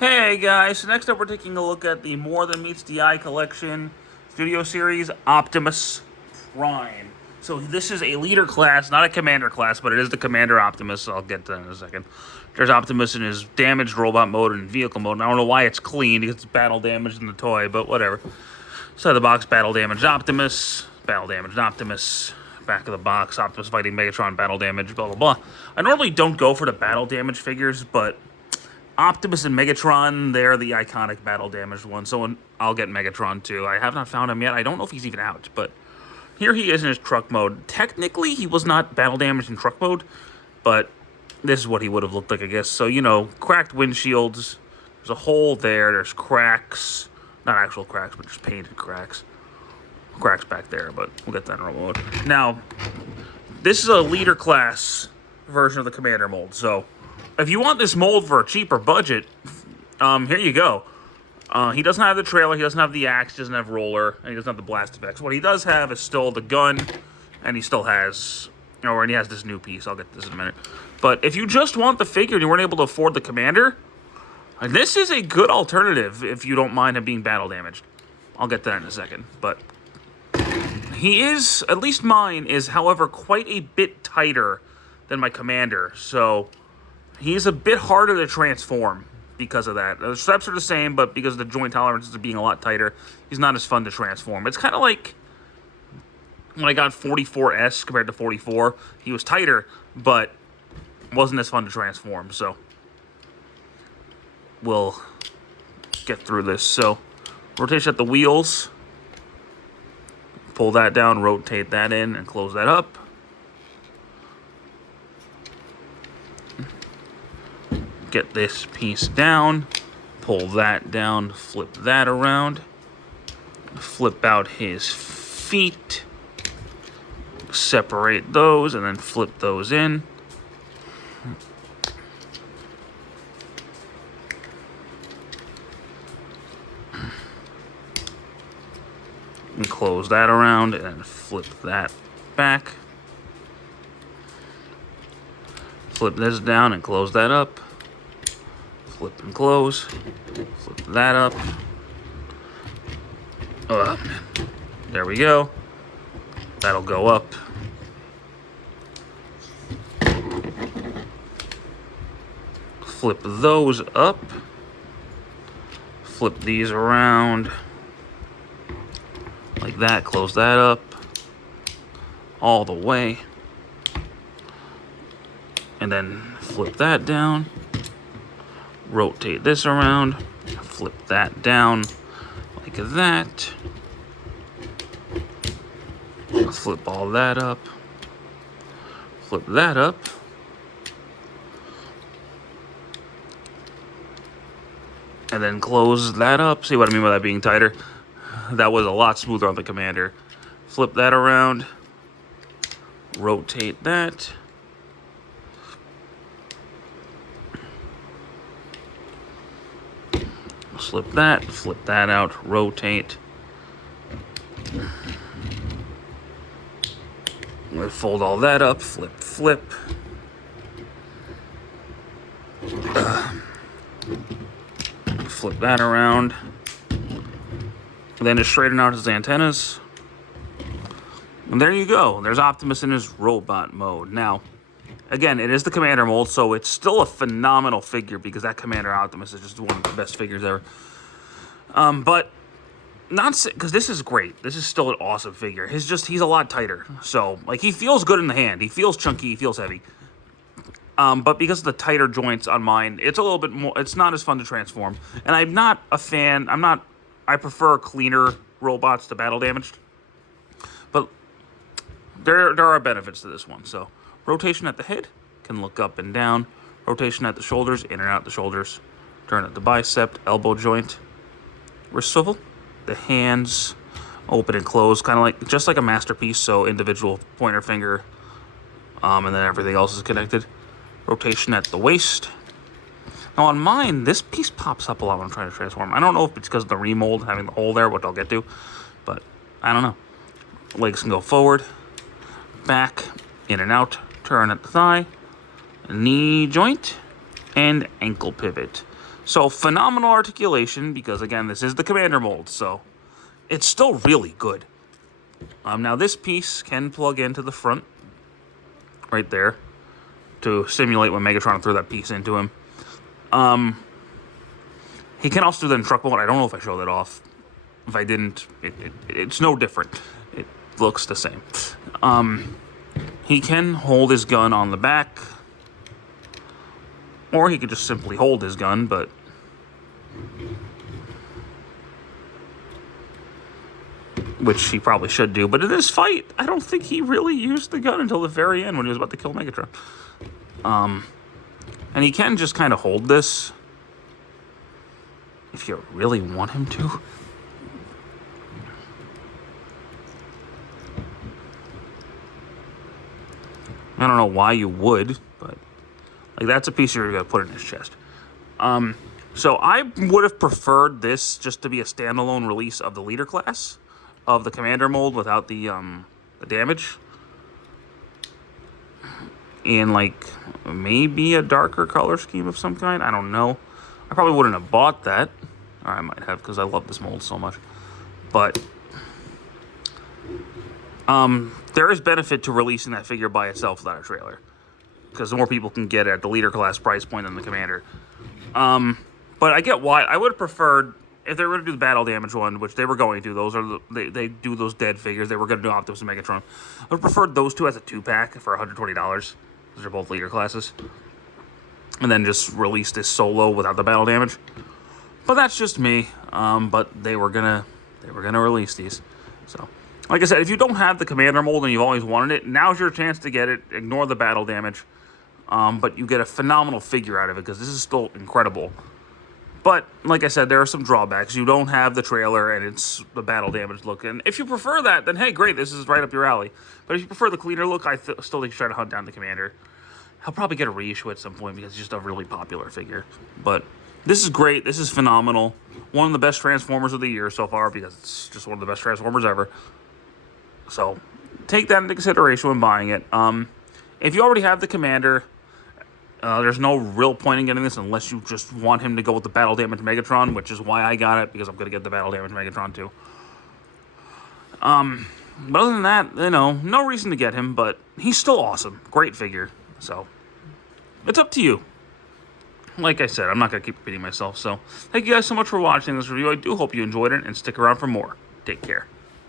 Hey guys, so next up we're taking a look at the More Than Meets the Eye collection studio series, Optimus Prime. So this is a leader class, not a commander class, but it is the Commander Optimus, so I'll get to that in a second. There's Optimus in his damaged robot mode and vehicle mode, and I don't know why it's clean, because it's battle damaged in the toy, but whatever. Side of the box, battle damaged Optimus, back of the box, Optimus fighting Megatron, battle damage, blah blah blah. I normally don't go for the battle damage figures, but Optimus and Megatron, they're the iconic battle damaged ones, so I'll get Megatron too. I have not found him yet. I don't know if he's even out, but here he is in his truck mode. Technically, he was not battle damaged in truck mode, but this is what he would have looked like, I guess. So, you know, cracked windshields. There's a hole there. There's cracks. Not actual cracks, but just painted cracks. Cracks back there, but we'll get that in a moment. Now, this is a leader class version of the Commander mold, so if you want this mold for a cheaper budget, here you go. He doesn't have the trailer, he doesn't have the axe, he doesn't have roller, and he doesn't have the blast effects. What he does have is still the gun, and he still has, and he has this new piece. I'll get this in a minute. But if you just want the figure and you weren't able to afford the Commander, this is a good alternative if you don't mind him being battle damaged. I'll get that in a second. But he is, at least mine is, however, quite a bit tighter than my Commander. So he's a bit harder to transform because of that. The straps are the same, but because of the joint tolerances being a lot tighter, he's not as fun to transform. It's kind of like when I got 44S compared to 44. He was tighter, but wasn't as fun to transform. So we'll get through this. So rotation at the wheels. Pull that down, rotate that in, and close that up. Get this piece down, pull that down, flip that around, flip out his feet, separate those, and then flip those in. And close that around, and then flip that back. Flip this down and close that up. Flip and close. Flip that up. There we go. That'll go up. Flip those up. Flip these around. Like that. Close that up. All the way. And then flip that down. Rotate this around, flip that down like that, flip all that up, flip that up, and then close that up. See what I mean by that being tighter? That was a lot smoother on the Commander. Flip that around, rotate that. Flip that out, rotate. We'll fold all that up, flip. Flip that around. And then just straighten out his antennas. And there you go. There's Optimus in his robot mode. Now, again, it is the Commander mold, so it's still a phenomenal figure because that Commander Optimus is just one of the best figures ever. But not because this is great. This is still an awesome figure. He's a lot tighter. So, like, he feels good in the hand. He feels chunky. He feels heavy. But because of the tighter joints on mine, it's a little bit more. It's not as fun to transform. And I'm not a fan. I prefer cleaner robots to battle damaged. But there are benefits to this one. So, rotation at the head, can look up and down. Rotation at the shoulders, in and out the shoulders. Turn at the bicep, elbow joint. Wrist swivel. The hands open and close, kind of like, just like a masterpiece, so individual pointer finger, and then everything else is connected. Rotation at the waist. Now on mine, this piece pops up a lot when I'm trying to transform. I don't know if it's because of the remold, having the hole there, which I'll get to, but I don't know. Legs can go forward, back, in and out, turn at the thigh, knee joint, and ankle pivot. So, phenomenal articulation, because, again, this is the Commander mold, so it's still really good. Now, this piece can plug into the front, right there, to simulate when Megatron threw that piece into him. He can also do that in truck mode. I don't know if I show that off. If I didn't, it's no different. It looks the same. He can hold his gun on the back, or he could just simply hold his gun, but which he probably should do. But in this fight, I don't think he really used the gun until the very end when he was about to kill Megatron. And he can just kind of hold this if you really want him to. I don't know why you would, but like that's a piece you're gonna put in his chest. So I would have preferred this just to be a standalone release of the leader class of the Commander mold without the damage. In like maybe a darker color scheme of some kind. I don't know. I probably wouldn't have bought that. Or I might have, because I love this mold so much. But there is benefit to releasing that figure by itself without a trailer, because the more people can get it at the leader class price point than the Commander. But I get why. I would have preferred, if they were going to do the battle damage one, which they were going to, those are they do those dead figures. They were going to do Optimus and Megatron. I would have preferred those two as a 2-pack for $120. Those are both leader classes. And then just release this solo without the battle damage. But that's just me. But they were gonna release these. So, like I said, if you don't have the Commander mold and you've always wanted it, now's your chance to get it. Ignore the battle damage. But you get a phenomenal figure out of it, because this is still incredible. But, like I said, there are some drawbacks. You don't have the trailer, and it's the battle damage look. And if you prefer that, then hey, great, this is right up your alley. But if you prefer the cleaner look, I still think you try to hunt down the Commander. I'll probably get a reissue at some point, because it's just a really popular figure. But this is great. This is phenomenal. One of the best Transformers of the year so far, because it's just one of the best Transformers ever. So, take that into consideration when buying it. If you already have the Commander, there's no real point in getting this unless you just want him to go with the battle damage Megatron, which is why I got it, because I'm going to get the battle damage Megatron too. But other than that, no reason to get him, but he's still awesome. Great figure. So, it's up to you. Like I said, I'm not going to keep repeating myself. So, thank you guys so much for watching this review. I do hope you enjoyed it, and stick around for more. Take care.